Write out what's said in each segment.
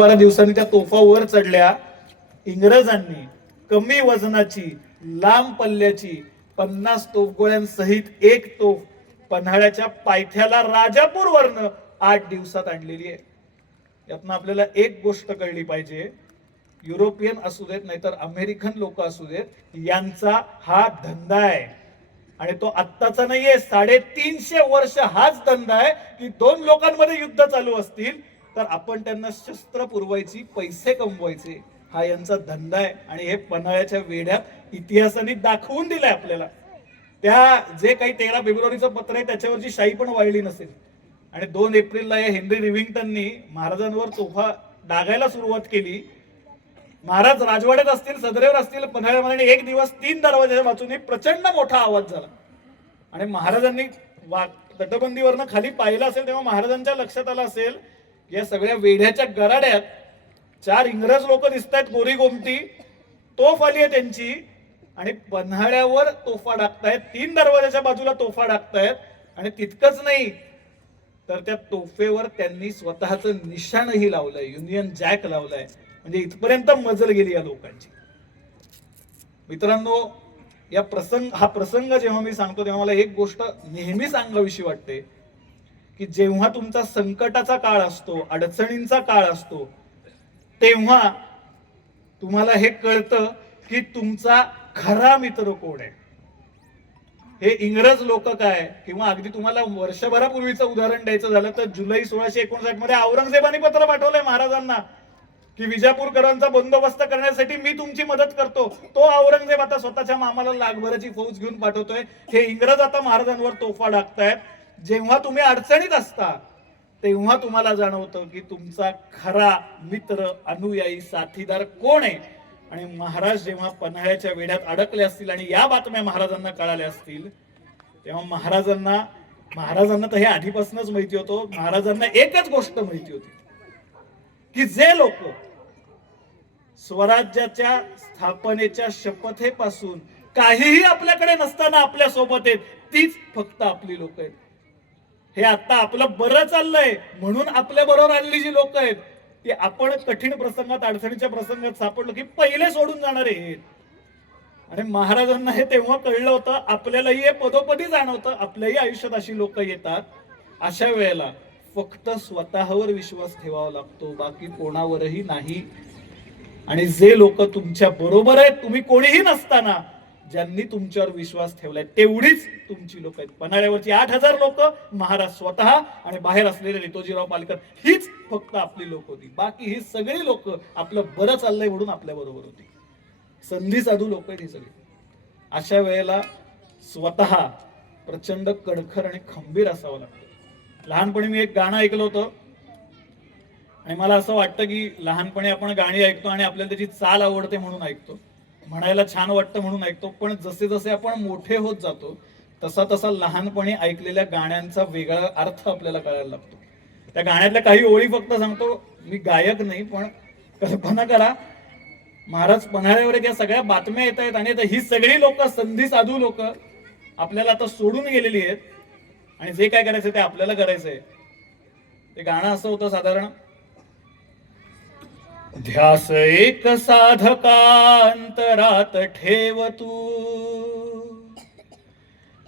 12 दिवसांनी त्या तोफा वर चढल्या. इंग्रजांनी कमी वजनाची लांब पल्ल्याची 50 तोफगोळ्यांसहित एक तोफ पन्हाळ्याच्या पायथ्याला राजापूर वरनं 8 दिवसात आणलेली आहे. यातनं आपल्याला एक गोष्ट कळली पाहिजे, युरोपियन असू देत नाहीतर अमेरिकन लोक असू देत, यांचा हा धंदा आहे आणि तो आत्ताचा नाहीये. 350 वर्ष हाच धंदा आहे की दोन लोकांमध्ये युद्ध चालू असतील तर आपण त्यांना शस्त्र पुरवायची, पैसे कमवायचे, हा यांचा धंदा आहे. आणि हे पन्हाळ्याच्या वेढ्यात इतिहासाने दाखवून दिलंय आपल्याला. त्या जे काही 13 फेब्रुवारीचं पत्र आहे त्याच्यावरची शाई पण वाळली नसेल. आणि 2 एप्रिलला या हेनरी रिव्हिंग्टननी महाराजांवर तोफा डागायला सुरुवात केली. महाराज राजवाड्यात असतील, सदरेवर असतील, पन्हाळ्यामध्ये एक दिवस 3 दरवाजाच्या बाजूने प्रचंड मोठा आवाज झाला आणि महाराजांनी तटबंदीवरनं खाली पाहिलं असेल तेव्हा महाराजांच्या लक्षात आलं असेल या सगळ्या वेढ्याच्या गराड्यात 4 इंग्रज लोक दिसत आहेत, गोरी गोमती, तोफ आली आहे त्यांची आणि पन्हाळ्यावर तोफा टाकतायत, 3 दरवाजाच्या बाजूला तोफा टाकतायत. आणि तितकंच नाही तर त्या तोफेवर त्यांनी स्वतःचं निशाणही लावलंय, युनियन जॅक लावलाय. म्हणजे इथपर्यंत मजल गेली या लोकांची. मित्रांनो, हा प्रसंग जेव्हा मी सांगतो तेव्हा मला एक गोष्ट नेहमी सांगावीशी वाटते की जेव्हा तुमचा संकटाचा काळ असतो, अडचणींचा काळ असतो, तेव्हा तुम्हाला हे कळतं की तुमचा खरा मित्र कोण आहे. हे इंग्रज लोक काय, किंवा अगदी तुम्हाला वर्षभरापूर्वीचं उदाहरण द्यायचं झालं तर जुलै 1659 मध्ये औरंगजेबाने पत्र पाठवलंय महाराजांना की विजापूरकरांचा बंदोबस्त करण्यासाठी मी तुमची मदत करतो. तो औरंगजेब आता स्वतःच्या मामाला लाखभराची फौज घेऊन पाठवतोय. हे इंग्रज आता महाराजांवर तोफा टाकतायत. जेव्हा तुम्ही अडचणीत असता तेव्हा तुम्हाला जाणवतं की तुमचा खरा मित्र, अनुयायी, साथीदार कोण आहे. आणि महाराज जेव्हा पन्हाळ्याच्या वेढ्यात अडकले असतील आणि या बातम्या महाराजांना कळाल्या असतील तेव्हा महाराजांना तर हे आधीपासूनच माहिती होतं. महाराजांना एकच गोष्ट माहिती होती की जे लोक स्वराज्याच्या स्थापनेच्या शपथेपासून काहीही आपल्याकडे नसताना आपल्या सोबत आहेत, तीच फक्त आपली लोक आहेत. हे आता आपलं बरं चाललंय म्हणून आपल्या बरोबर आलेली जी लोक आहेत ती आपण कठीण प्रसंगात, अडचणीच्या प्रसंगात सापडलो की पहिले सोडून जाणारे आहेत. आणि महाराजांना हे तेव्हा कळलं होतं, आपल्यालाही हे पदोपदी जाणवतं, आपल्याही आयुष्यात अशी लोक येतात. अशा वेळेला फक्त स्वतःवर विश्वास ठेवावा लागतो, बाकी कोणावरही नाही. आणि जे लोक तुमच्या बरोबर आहेत, तुम्ही कोणीही नसताना ज्यांनी तुमच्यावर विश्वास ठेवलाय तेवढीच तुमची लोक आहेत. पन्हाळ्यावरची 8000 लोक, महाराज स्वतः आणि बाहेर असलेले रितोजीराव पालकर, हीच फक्त आपली लोक होती. बाकी ही सगळी लोक आपलं बरं चाललंय म्हणून आपल्या बरोबर होती. संधी साधू लोक आहेत ही सगळी. अशा वेळेला स्वतः प्रचंड कडखर आणि खंबीर असावं लागतं. लहानपणी मी एक गाणं ऐकलं होतं आणि मला असं वाटतं की लहानपणी आपण गाणी ऐकतो आणि आपल्याला त्याची चाल आवडते म्हणून ऐकतो, म्हणायला छान वाटतं म्हणून ऐकतो. पण जसे जसे आपण मोठे होत जातो तसा तसा लहानपणी ऐकलेल्या गाण्यांचा वेगळा अर्थ आपल्याला कळायला लागतो. त्या गाण्यातल्या काही ओळी फक्त सांगतो, मी गायक नाही, पण कल्पना करा महाराज पन्हाळ्यावर या सगळ्या बातम्या येत आहेत आणि ही सगळी लोक, संधी साधू लोक आपल्याला आता सोडून गेलेली आहेत आणि जे काय करायचं ते आपल्याला करायचंय. ते गाणं असं होतं साधारण, ध्यास एक साधकांतरात ठेव तू,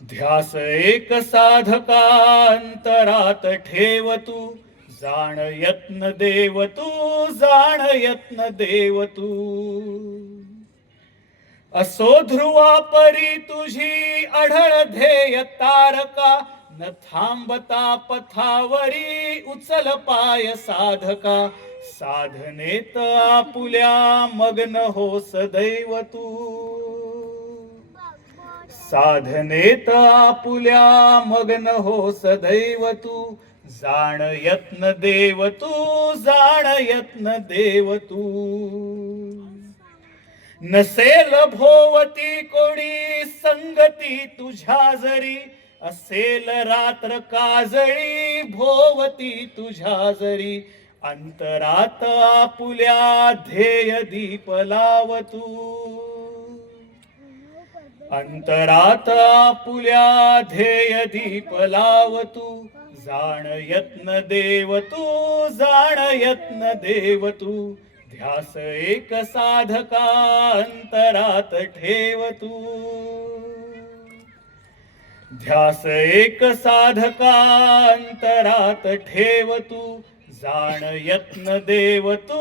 ध्यास एक साधकांतरात ठेव तू, जाण यत्न देव तू, जाण यत्न देव तू. असो ध्रुवा परी तुझी अढळ ध्येय तारका, न थांबता पथावरी उचल पाय साधका. साधनेत आपुल्या मग्न हो सदैव तू, साधनेत आपुल्या मग्न हो सदैव तू. जाण यत्न देव तू, जाण यत्न देव तू. नसेल भोवती कोणी संगती तुझ्या जरी, असेल रात्र काजळी भोवती तुझ्या जरी. अंतरात आपुल्या ध्येय दीप लाव तू, अंतरात आपुल्या ध्येय दीप लाव तू. जाण यत्न देव तू, जाण यत्न देव तू, ध्यास एक साधका अंतरात ठेव तू, ध्यास एक साधका अंतरात ठेव तू, जाण यत्न देव तू,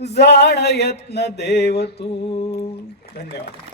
जाण यत्न देव तू. धन्यवाद.